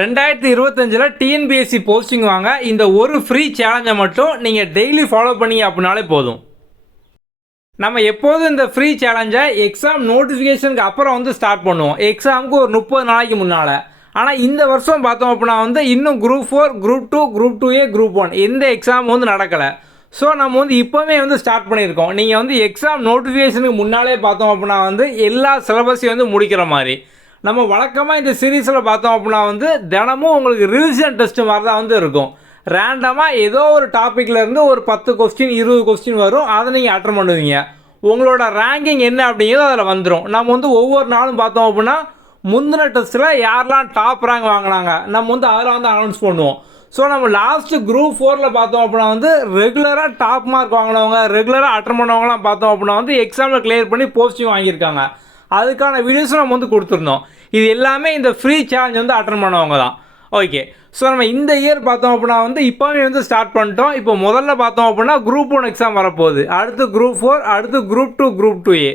2025 TNPSC posting வாங்க இந்த ஒரு ஃப்ரீ சேலஞ்சை மட்டும் நீங்கள் டெய்லி ஃபாலோ பண்ணீங்க அப்படின்னாலே போதும். நம்ம எப்போதும் இந்த ஃப்ரீ சேலஞ்சை எக்ஸாம் நோட்டிஃபிகேஷனுக்கு அப்புறம் ஸ்டார்ட் பண்ணுவோம், எக்ஸாமுக்கு ஒரு 30 நாளைக்கு முன்னால். ஆனால் இந்த வருஷம் பார்த்தோம் அப்படின்னா இன்னும் group 4, group 2, group 2A, group 1 எந்த எக்ஸாம் நடக்கலை. ஸோ நம்ம இப்போவே ஸ்டார்ட் பண்ணியிருக்கோம். நீங்கள் எக்ஸாம் நோட்டிஃபிகேஷனுக்கு முன்னாலே பார்த்தோம் அப்படின்னா எல்லா சிலபஸையும் முடிக்கிற மாதிரி. நம்ம வழக்கமாக இந்த சீரீஸில் பார்த்தோம் அப்படின்னா தினமும் உங்களுக்கு ரிவிஷன் டெஸ்ட் மாதிரி தான் இருக்கும். ரேண்டமாக ஏதோ ஒரு டாப்பிக்லேருந்து ஒரு 10 கொஸ்டின் 20 கொஸ்டின் வரும், அதை நீங்கள் அட்டன் பண்ணுவீங்க. உங்களோட ரேங்கிங் என்ன அப்படிங்கிறது அதில் வந்துடும். நம்ம ஒவ்வொரு நாளும் பார்த்தோம் அப்படின்னா முந்தின டெஸ்ட்டில் யாரெல்லாம் டாப் ரேங்க் வாங்கினாங்க நம்ம அதில் அனௌன்ஸ் பண்ணுவோம். ஸோ நம்ம லாஸ்ட்டு குரூப் 4ல் பார்த்தோம் அப்படின்னா ரெகுலராக டாப் மார்க் வாங்கினவங்க, ரெகுலராக அட்டன் பண்ணவங்களாம் பார்த்தோம் அப்படின்னா எக்ஸாமில் கிளியர் பண்ணி போஸ்டிங் வாங்கியிருக்காங்க. அதுக்கான வீடியோஸும் நம்ம கொடுத்துருந்தோம். இது எல்லாமே இந்த ஃப்ரீ சேலஞ்ச் அட்டன் பண்ணவங்க தான். ஓகே, ஸோ நம்ம இந்த இயர் பார்த்தோம் அப்படின்னா இப்போவே ஸ்டார்ட் பண்ணிட்டோம். இப்போ முதல்ல பார்த்தோம் அப்படின்னா குரூப் 1 எக்ஸாம் வரப்போகுது, அடுத்து குரூப் 4, அடுத்து group 2, group 2A.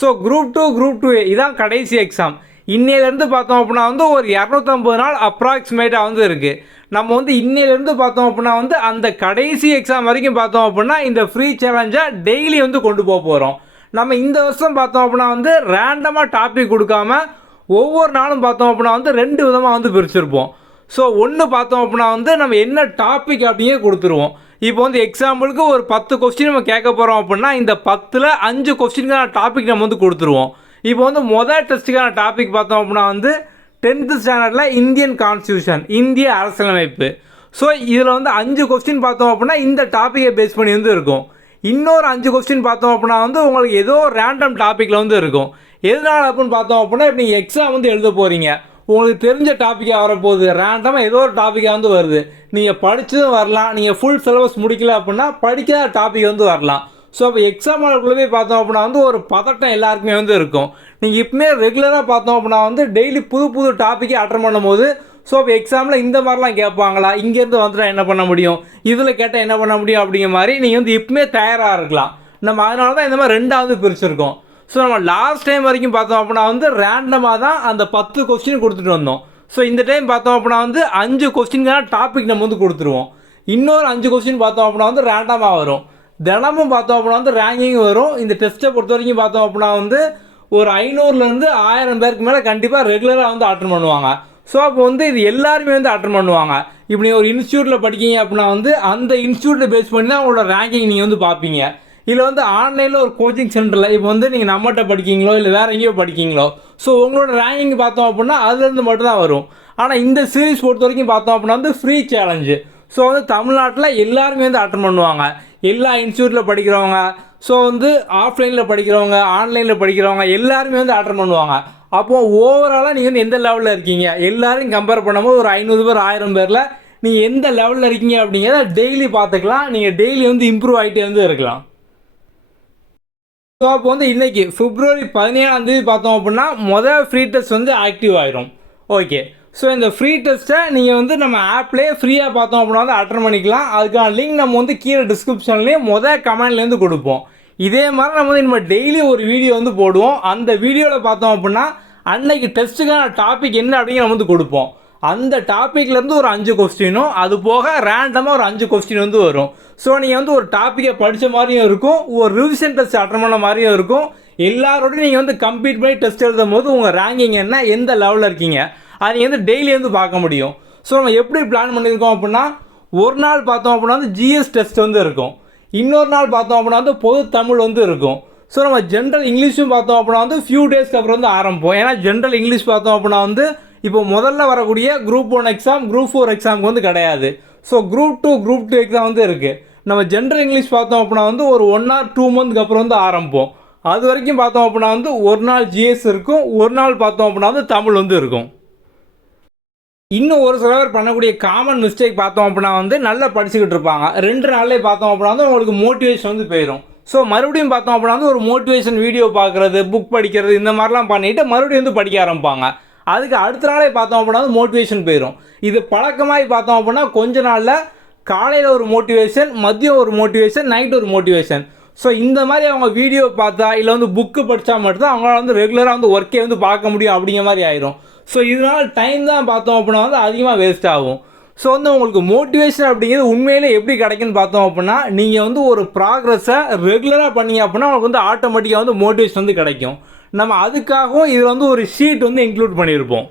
So group 2, group 2A இதான் கடைசி எக்ஸாம். இன்னையிலேருந்து பார்த்தோம் அப்படின்னா ஒரு 250 நாள் அப்ராக்சிமேட்டாக இருக்குது. நம்ம இன்னையிலேருந்து பார்த்தோம் அப்படின்னா அந்த கடைசி எக்ஸாம் வரைக்கும் பார்த்தோம் அப்படின்னா இந்த ஃப்ரீ சேலஞ்சை டெய்லி கொண்டு போக போகிறோம். நம்ம இந்த வருஷம் பார்த்தோம் அப்படின்னா ரேண்டமாக டாபிக் கொடுக்காம ஒவ்வொரு நாளும் பார்த்தோம் அப்படின்னா 2 விதமாக பிரிச்சிருப்போம். ஸோ ஒன்று பார்த்தோம் அப்படின்னா நம்ம என்ன டாபிக் அப்படியே கொடுத்துருவோம். இப்போ எக்ஸாம்பிளுக்கு ஒரு 10 கொஸ்டின் நம்ம கேட்க போகிறோம் அப்படின்னா இந்த 10ல் 5 கொஸ்டினுக்கான டாபிக் நம்ம கொடுத்துருவோம். இப்போ முதல் டெஸ்ட்டுக்கான டாபிக் பார்த்தோம் அப்படின்னா 10th ஸ்டாண்டர்டில் இந்தியன் கான்ஸ்டியூஷன், இந்திய அரசியலமைப்பு. ஸோ இதில் 5 கொஸ்டின் பார்த்தோம் அப்படின்னா இந்த டாப்பிக்கை பேஸ் பண்ணி இருக்கும். இன்னொரு 5 கொஸ்டின் பார்த்தோம் அப்படின்னா உங்களுக்கு ஏதோ ரேண்டம் டாப்பிக்கில் இருக்கும். எதனால் அப்படின்னு பார்த்தோம் அப்படின்னா இப்போ நீங்கள் எக்ஸாம் எழுத போகிறீங்க, உங்களுக்கு தெரிஞ்ச டாப்பிக்காக வரப்போகுது, ரேண்டமாக ஏதோ ஒரு டாப்பிக்காக வருது. நீங்கள் படித்ததும் வரலாம், நீங்கள் ஃபுல் சிலபஸ் முடிக்கல அப்படின்னா படிக்காத டாபிக் வரலாம். ஸோ அப்போ எக்ஸாம் ஹாலுக்குள்ளே பார்த்தோம் அப்படின்னா ஒரு பதட்டம் எல்லாருக்குமே இருக்கும். நீங்கள் இப்போமே ரெகுலராக பார்த்தோம் அப்படின்னா டெய்லி புது புது டாப்பிக்கை அட்டன் பண்ணும்போது ஸோ இப்போ எக்ஸாமில் இந்த மாதிரிலாம் கேட்பாங்களா, இங்கேருந்து வந்துட்டால் என்ன பண்ண முடியும், இதில் கேட்டால் என்ன பண்ண முடியும் அப்படிங்கிற மாதிரி நீங்கள் இப்போமே தயாராக இருக்கலாம். நம்ம அதனால தான் இந்த மாதிரி 2ஆவது பிரிச்சுருக்கோம். ஸோ நம்ம லாஸ்ட் டைம் வரைக்கும் பார்த்தோம் அப்படின்னா ரேண்டமாக தான் அந்த 10 கொஸ்டின் கொடுத்துட்டு வந்தோம். ஸோ இந்த டைம் பார்த்தோம் அப்படின்னா 5 கொஸ்டின்கான டாபிக் நம்ம கொடுத்துருவோம். இன்னொரு 5 கொஸ்டின் பார்த்தோம் அப்படின்னா ரேண்டமாக வரும். தினமும் பார்த்தோம் அப்படின்னா ரேங்கிங் வரும். இந்த டெஸ்ட்டை பொறுத்த வரைக்கும் பார்த்தோம் அப்படின்னா ஒரு 500லேருந்து 1000 பேருக்கு மேலே கண்டிப்பாக ரெகுலராக அட்டன் பண்ணுவாங்க. ஸோ அப்போ இது எல்லாருமே அட்டன் பண்ணுவாங்க. இப்போ நீங்கள் ஒரு இன்ஸ்டியூட்டில் படிக்கீங்க அப்படின்னா அந்த இன்ஸ்டியூட்டில் பேஸ் பண்ணி தான் உங்களோட ரேங்கிங் நீங்கள் பார்ப்பீங்க. இதில் ஆன்லைனில் ஒரு கோச்சிங் சென்டரில் இப்போ நீங்கள் நம்மகிட்ட படிக்கீங்களோ இல்லை வேறு எங்கேயோ படிக்கீங்களோ, ஸோ உங்களோட ரேங்கிங் பார்த்தோம் அப்படின்னா அதுலேருந்து மட்டும் தான் வரும். ஆனால் இந்த சீரீஸ் பொறுத்த வரைக்கும் பார்த்தோம் அப்படின்னா ஃப்ரீ சேலஞ்சு. ஸோ தமிழ்நாட்டில் எல்லாருமே அட்டன் பண்ணுவாங்க. எல்லா இன்ஸ்டியூட்டில் படிக்கிறவங்க, ஸோ ஆஃப்லைனில் படிக்கிறவங்க, ஆன்லைனில் படிக்கிறவங்க எல்லாருமே அட்டன் பண்ணுவாங்க. அப்போது ஓவராலாக நீங்கள் எந்த லெவலில் இருக்கீங்க, எல்லாரையும் கம்பேர் பண்ணும்போது ஒரு 500 பேர் 1000 பேரில் நீங்கள் எந்த லெவலில் இருக்கீங்க அப்படிங்கிறத டெய்லி பார்த்துக்கலாம். நீங்கள் டெய்லி இம்ப்ரூவ் ஆகிட்டே இருக்கலாம். ஸோ அப்போ இன்றைக்கி பிப்ரவரி 17 பார்த்தோம் அப்படின்னா மொதல் ஃப்ரீ டெஸ்ட் ஆக்டிவ் ஆகிரும். ஓகே, ஸோ இந்த ஃப்ரீ டெஸ்ட்டை நீங்கள் நம்ம ஆப்லேயே ஃப்ரீயாக பார்த்தோம் அப்படின்னா அட்டன் பண்ணிக்கலாம். அதுக்கான லிங்க் நம்ம கீழே டிஸ்கிரிப்ஷன்லேயே மொதல் கமெண்ட்லேருந்து கொடுப்போம். இதே மாதிரி நம்ம டெய்லி ஒரு வீடியோ போடுவோம். அந்த வீடியோவில் பார்த்தோம் அப்படின்னா அன்னைக்கு டெஸ்ட்டுக்கான டாபிக் என்ன அப்படிங்கிற நம்ம கொடுப்போம். அந்த டாப்பிக்லேருந்து ஒரு 5 கொஸ்டினும் அது போக ரேண்டமாக ஒரு 5 கொஸ்டின் வரும். ஸோ நீங்கள் ஒரு டாப்பிக்கை படித்த மாதிரியும் இருக்கும், ஒரு ரிவிஷன் டெஸ்ட் அட்டன் பண்ண மாதிரியும் இருக்கும். எல்லாரோடையும் நீங்கள் கம்ப்ளீட் பண்ணி டெஸ்ட் எழுதும் போது உங்கள் ரேங்கிங் என்ன, எந்த லெவலில் இருக்கீங்க, அதை நீங்கள் டெய்லி பார்க்க முடியும். ஸோ நம்ம எப்படி பிளான் பண்ணியிருக்கோம் அப்படின்னா ஒரு நாள் பார்த்தோம் அப்படின்னா ஜிஎஸ் டெஸ்ட் இருக்கும், இன்னொரு நாள் பார்த்தோம் அப்படின்னா பொது தமிழ் இருக்கும். ஸோ நம்ம ஜென்ரல் இங்கிலீஷும் பார்த்தோம் அப்படின்னா ஃபியூ டேஸ்க்கு அப்புறம் ஆரம்பிப்போம். ஏன்னா ஜென்ரல் இங்கிலீஷ் பார்த்தோம் அப்படின்னா இப்போ முதல்ல வரக்கூடிய குரூப் 1 எக்ஸாம், குரூப் 4 எக்ஸாமுக்கு கிடையாது. ஸோ குரூப் 2, குரூப் 2 எக்ஸாம் இருக்குது. நம்ம ஜென்ரல் இங்கிலீஷ் பார்த்தோம் அப்படின்னா ஒரு 1 or 2 மந்த்க்கு அப்புறம் ஆரம்பிப்போம். அது வரைக்கும் பார்த்தோம் அப்படின்னா ஒரு நாள் ஜிஎஸ் இருக்கும், ஒரு நாள் பார்த்தோம் அப்படின்னா தமிழ் இருக்கும். இன்னும் ஒரு சில பேர் பண்ணக்கூடிய காமன் மிஸ்டேக் பார்த்தோம் அப்படின்னா நல்லா படிச்சுக்கிட்டு இருப்பாங்க, 2 நாள்லேயே பார்த்தோம் அப்படின்னா உங்களுக்கு மோட்டிவேஷன் போயிடும். ஸோ மறுபடியும் பார்த்தோம் அப்படின்னா ஒரு மோட்டிவேஷன் வீடியோ பார்க்குறது, புக் படிக்கிறது, இந்த மாதிரிலாம் பண்ணிவிட்டு மறுபடியும் படிக்க ஆரம்பிப்பாங்க. அதுக்கு அடுத்த நாளே பார்த்தோம் அப்படின்னா மோட்டிவேஷன் போயிடும். இது பழக்கமாகி பார்த்தோம் அப்படின்னா கொஞ்ச நாளில் காலையில் ஒரு மோட்டிவேஷன், மதியம் ஒரு மோட்டிவேஷன், நைட் ஒரு மோட்டிவேஷன். ஸோ இந்த மாதிரி அவங்க வீடியோ பார்த்தா இல்லை புக்கு படித்தா மட்டும்தான் அவங்களால ரெகுலராக ஒர்க்கே பார்க்க முடியும் அப்படிங்கிற மாதிரி ஆயிரும். ஸோ இதனால் டைம் தான் பார்த்தோம் அப்படின்னா வந்து அதிகமாக வேஸ்ட் ஆகும். ஸோ வந்து உங்களுக்கு மோட்டிவேஷன் அப்படிங்கிறது உண்மையிலே எப்படி கிடைக்குன்னு பார்த்தோம் அப்படின்னா, நீங்கள் வந்து ஒரு ப்ராக்ரஸை ரெகுலராக பண்ணீங்க அப்படின்னா உங்களுக்கு வந்து ஆட்டோமேட்டிக்காக வந்து மோட்டிவேஷன் வந்து கிடைக்கும். நம்ம அதுக்காகவும் இதில் வந்து ஒரு ஷீட் வந்து இன்க்ளூட் பண்ணியிருப்போம்.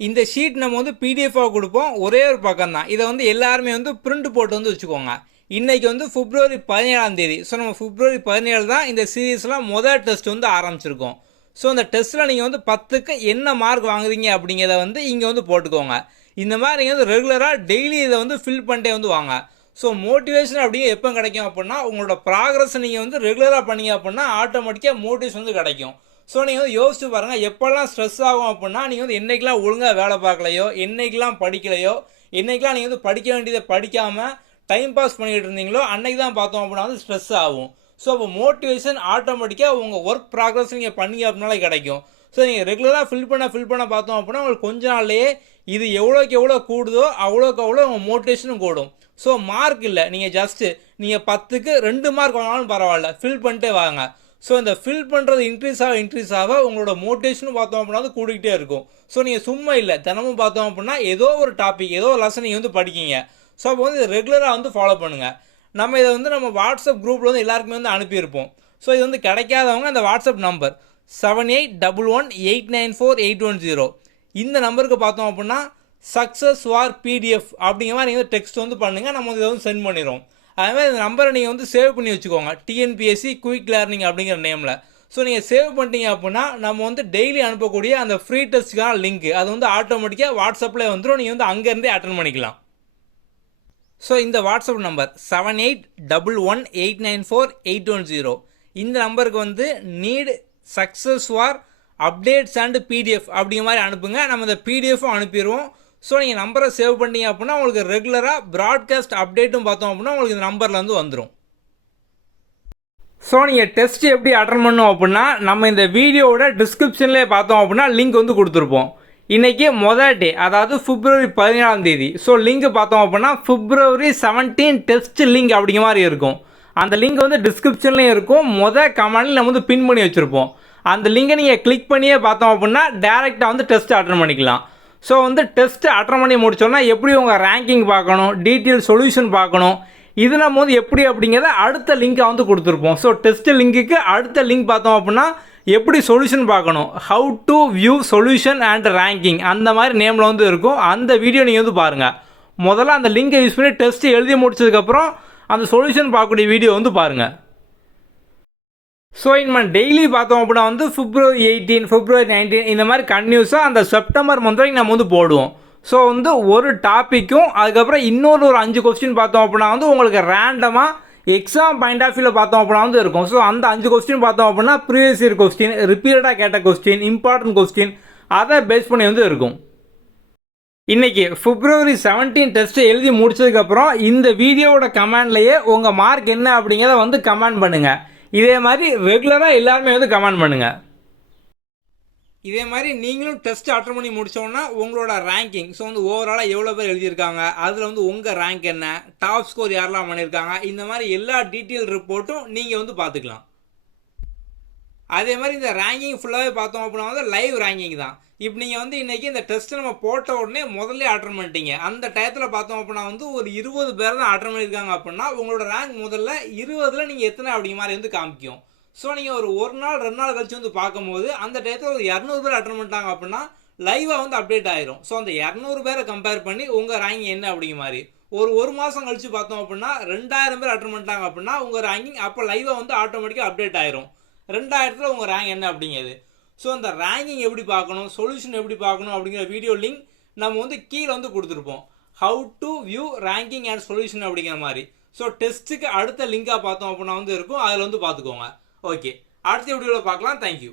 இந்த ஷீட் நம்ம வந்து பிடிஎஃபாக கொடுப்போம். ஒரே ஒரு பக்கம் தான். இதை வந்து எல்லாருமே வந்து பிரிண்ட் போட்டு வந்து வச்சுக்கோங்க. இன்றைக்கி வந்து பிப்ரவரி 17ஆம் தேதி. ஸோ நம்ம பிப்ரவரி 17 தான் இந்த சீரீஸ்லாம் முதல் டெஸ்ட் வந்து ஆரம்பிச்சிருக்கோம். ஸோ அந்த டெஸ்ட்டில் நீங்கள் வந்து 10க்கு என்ன மார்க் வாங்குறீங்க அப்படிங்கிறத வந்து இங்கே வந்து போட்டுக்கோங்க. இந்த மாதிரி நீங்கள் வந்து ரெகுலராக டெய்லி இதை வந்து ஃபில் பண்ணிட்டே வந்து வாங்க. ஸோ மோட்டிவேஷன் அப்படிங்க எப்போ கிடைக்கும் அப்படின்னா, உங்களோட ப்ராக்ரஸை நீங்கள் வந்து ரெகுலராக பண்ணீங்க அப்படின்னா ஆட்டோமேட்டிக்காக மோட்டிவேஷன் வந்து கிடைக்கும். ஸோ நீங்கள் வந்து யோசிச்சு பாருங்கள், எப்போல்லாம் ஸ்ட்ரெஸ் ஆகும் அப்படின்னா நீங்கள் வந்து என்றைக்கெல்லாம் ஒழுங்காக வேலை பார்க்கலையோ, என்றைக்கெல்லாம் படிக்கலையோ, என்றைக்கெல்லாம் நீங்கள் வந்து படிக்க வேண்டியதை படிக்காமல் டைம் பாஸ் பண்ணிக்கிட்டு இருந்தீங்களோ அன்றைக்கி தான் பார்த்தோம் அப்படின்னா வந்து ஸ்ட்ரெஸ் ஆகும். ஸோ அப்போ மோட்டிவேஷன் ஆட்டோமேட்டிக்காக உங்கள் ஒர்க் ப்ராக்ரஸ் நீங்கள் பண்ணீங்க அப்படின்னாலே கிடைக்கும். ஸோ நீங்கள் ரெகுலராக ஃபில் பண்ண பார்த்தோம் அப்படின்னா உங்களுக்கு கொஞ்ச நாள்லேயே இது எவ்வளோக்கு எவ்வளோ கூடுதோ அவ்வளோக்கு அவ்வளோ உங்கள் மோட்டிவேஷனும் கூடும். ஸோ மார்க் இல்லை, நீங்கள் ஜஸ்ட்டு நீங்கள் 10க்கு 2 மார்க் வாங்கினாலும் பரவாயில்ல, ஃபில் பண்ணிட்டே வாங்க. ஸோ இந்த ஃபில் பண்ணுறது இன்க்ரீஸ் ஆக உங்களோட மோட்டிவேஷனும் பார்த்தோம் அப்படின்னா வந்து கூடிக்கிட்டே இருக்கும். ஸோ நீங்கள் சும்மா இல்லை, தினமும் பார்த்தோம் அப்படின்னா ஏதோ ஒரு டாபிக், ஏதோ ஒரு லெசன் நீங்கள் வந்து படிக்கிங்க. ஸோ அப்போ வந்து ரெகுலராக வந்து ஃபாலோ பண்ணுங்கள். நம்ம இதை வந்து நம்ம வாட்ஸ்அப் குரூப்பில் வந்து எல்லாருக்குமே வந்து அனுப்பியிருப்போம். ஸோ இது வந்து கிடைக்காதவங்க அந்த வாட்ஸ்அப் நம்பர் 7811894810 இந்த நம்பருக்கு பார்த்தோம் அப்படின்னா சக்ஸஸ் வார் பிடிஎஃப் அப்படிங்கிற மாதிரி நீங்கள் டெக்ஸ்ட் வந்து பண்ணுங்கள், நம்ம இதை வந்து சென்ட் பண்ணிடுவோம். அதேமாதிரி இந்த நம்பரை நீங்கள் வந்து சேவ் பண்ணி வச்சுக்கோங்க, டிஎன்பிஎஸ்சி குயிக் லேர்னிங் அப்படிங்கிற நேமில். ஸோ நீங்கள் சேவ் பண்ணிட்டீங்க அப்படின்னா நம்ம வந்து டெய்லி அனுப்பக்கூடிய அந்த ஃப்ரீ டெஸ்ட்டுக்கான லிங்க் அது வந்து ஆட்டோமேட்டிக்காக வாட்ஸ்அப்பில் வந்துடும். நீங்கள் வந்து அங்கேருந்தே அட்டன் பண்ணிக்கலாம். ஸோ இந்த வாட்ஸ்அப் நம்பர் 7811894810 இந்த நம்பருக்கு வந்து நீட் சக்ஸஸ் வார் அப்டேட்ஸ் அண்ட் பிடிஎஃப் அப்படிங்கிற மாதிரி அனுப்புங்க. நம்ம இந்த பிடிஎஃப்பும் அனுப்பிடுவோம். ஸோ நீங்கள் நம்பரை சேவ் பண்ணிங்க அப்படின்னா உங்களுக்கு ரெகுலராக ப்ராட்காஸ்ட் அப்டேட்டும் பார்த்தோம் அப்படின்னா உங்களுக்கு இந்த நம்பரில் வந்து வந்துடும். ஸோ நீங்கள் டெஸ்ட் எப்படி அட்டன் பண்ணோம் அப்படின்னா நம்ம இந்த வீடியோவோட டிஸ்கிரிப்ஷன்லேயே பார்த்தோம் அப்படின்னா லிங்க் வந்து கொடுத்துருப்போம். இன்றைக்கி முதல் டே, அதாவது பிப்ரவரி 17ஆம் தேதி. ஸோ லிங்க் பார்த்தோம் அப்படின்னா பிப்ரவரி 17 டெஸ்ட் லிங்க் அப்படிங்கிற மாதிரி இருக்கும். அந்த லிங்க் வந்து டிஸ்கிரிப்ஷன்லேயும் இருக்கும். கமெண்ட்ல நம்ம வந்து பின் பண்ணி வச்சுருப்போம். அந்த லிங்கை நீங்கள் கிளிக் பண்ணியே பார்த்தோம் அப்படின்னா டேரெக்டாக வந்து டெஸ்ட் அட்டன் பண்ணிக்கலாம். ஸோ வந்து டெஸ்ட் அட்டன் பண்ணி முடிச்சோன்னா எப்படி உங்கள் ரேங்கிங் பார்க்கணும், டீட்டெயில் சொல்யூஷன் பார்க்கணும், இது நம்ம வந்து எப்படி அப்படிங்கிறத அடுத்த லிங்க்கை வந்து கொடுத்துருப்போம். ஸோ டெஸ்ட் லிங்க்குக்கு அடுத்த லிங்க் பார்த்தோம் அப்படின்னா எப்படி சொல்யூஷன் பார்க்கணும், how to view solution and ranking அந்த மாதிரி நேமில் வந்து இருக்கும். அந்த வீடியோ நீங்கள் வந்து பாருங்கள். முதல்ல அந்த லிங்கை யூஸ் பண்ணி டெஸ்ட் எழுதி முடிச்சதுக்கப்புறம் அந்த சொல்யூஷன் பார்க்கக்கூடிய வீடியோ வந்து பாருங்கள். ஸோ இனிமேல் டெய்லி பார்த்தோம் அப்படின்னா வந்து பிப்ரவரி 18 பிப்ரவரி 19 இந்த மாதிரி கன்டினியூஸாக அந்த செப்டம்பர் மந்த் வரைக்கும் நம்ம வந்து போடுவோம். ஸோ வந்து ஒரு டாப்பிக்கும் அதுக்கப்புறம் இன்னொரு 5 கொஸ்டின் பார்த்தோம் அப்படின்னா வந்து உங்களுக்கு ரேண்டமாக எக்ஸாம் பாயிண்ட் ஆஃப் வியூவில் பார்த்தோம் அப்படின்னா வந்து இருக்கும். ஸோ அந்த 5 கொஸ்டின் பார்த்தோம் அப்படின்னா ப்ரீவியஸ் இயர் கொஸ்டின், ரிப்பீட்டடாக கேட்ட கொஸ்டின், இம்பார்ட்டன்ட் கொஸ்டின், அதை பேஸ் பண்ணி வந்து இருக்கும். இன்றைக்கி பிப்ரவரி 17 டெஸ்ட்டு எழுதி முடிச்சதுக்கப்புறம் இந்த வீடியோவோட கமெண்ட்லேயே உங்கள் மார்க் என்ன அப்படிங்கிறத வந்து கமெண்ட் பண்ணுங்கள். இதே மாதிரி ரெகுலராக எல்லாருமே வந்து கமெண்ட் பண்ணுங்கள். இதே மாதிரி நீங்களும் டெஸ்ட் அட்டன் பண்ணி முடித்தோன்னா உங்களோட ரேங்கிங், ஸோ வந்து ஓவராலாக எவ்வளோ பேர் எழுதியிருக்காங்க, அதில் வந்து உங்கள் ரேங்க் என்ன, டாப் ஸ்கோர் யாரெல்லாம் பண்ணியிருக்காங்க, இந்த மாதிரி எல்லா டீட்டெயில் ரிப்போர்ட்டும் நீங்கள் வந்து பார்த்துக்கலாம். அதே மாதிரி இந்த ரேங்கிங் ஃபுல்லாகவே பார்த்தோம் அப்படின்னா வந்து லைவ் ரேங்கிங் தான். இப்போ நீங்கள் வந்து இன்றைக்கி இந்த டெஸ்ட்டை நம்ம போட்ட உடனே முதல்ல அட்டன் பண்ணிட்டீங்க. அந்த டயத்தில் பார்த்தோம் அப்படின்னா வந்து ஒரு 20 பேர் தான் அட்டன் பண்ணியிருக்காங்க அப்படின்னா உங்களோட ரேங்க் முதல்ல 20ல் நீங்கள் எத்தனை அப்படிங்கிற மாதிரி வந்து காமிக்கும். ஸோ நீங்கள் ஒரு நாள் 2 நாள் கழிச்சு வந்து பார்க்கும்போது அந்த டயத்தில் ஒரு 200 பேர் அட்டன் பண்ணிட்டாங்க அப்படின்னா லைவாக வந்து அப்டேட் ஆயிரும். ஸோ அந்த 200 பேரை கம்பேர் பண்ணி உங்கள் ரேங்கிங் என்ன அப்படிங்கிற மாதிரி ஒரு மாதம் கழிச்சு பார்த்தோம் அப்படின்னா 2000 பேர் அட்டன் பண்ணிட்டாங்க அப்படின்னா உங்கள் ரேங்கிங் அப்போ லைவாக வந்து ஆட்டோமேட்டிக்காக அப்டேட் ஆயிரும். 2000ல் உங்கள் ரேங்க் என்ன அப்படிங்கிறது. ஸோ அந்த ரேங்கிங் எப்படி பார்க்கணும், சொல்யூஷன் எப்படி பார்க்கணும் அப்படிங்கிற வீடியோ லிங்க் நம்ம வந்து கீழே வந்து கொடுத்துருப்போம். How to view ranking and solution அப்படிங்கிற மாதிரி. ஸோ டெஸ்ட்டுக்கு அடுத்த லிங்காக பார்த்தோம் அப்படின்னா வந்து இருக்கும், அதில் வந்து பார்த்துக்கோங்க. ஓகே, அடுத்த வீடியோவில் பார்க்கலாம். தேங்க்யூ.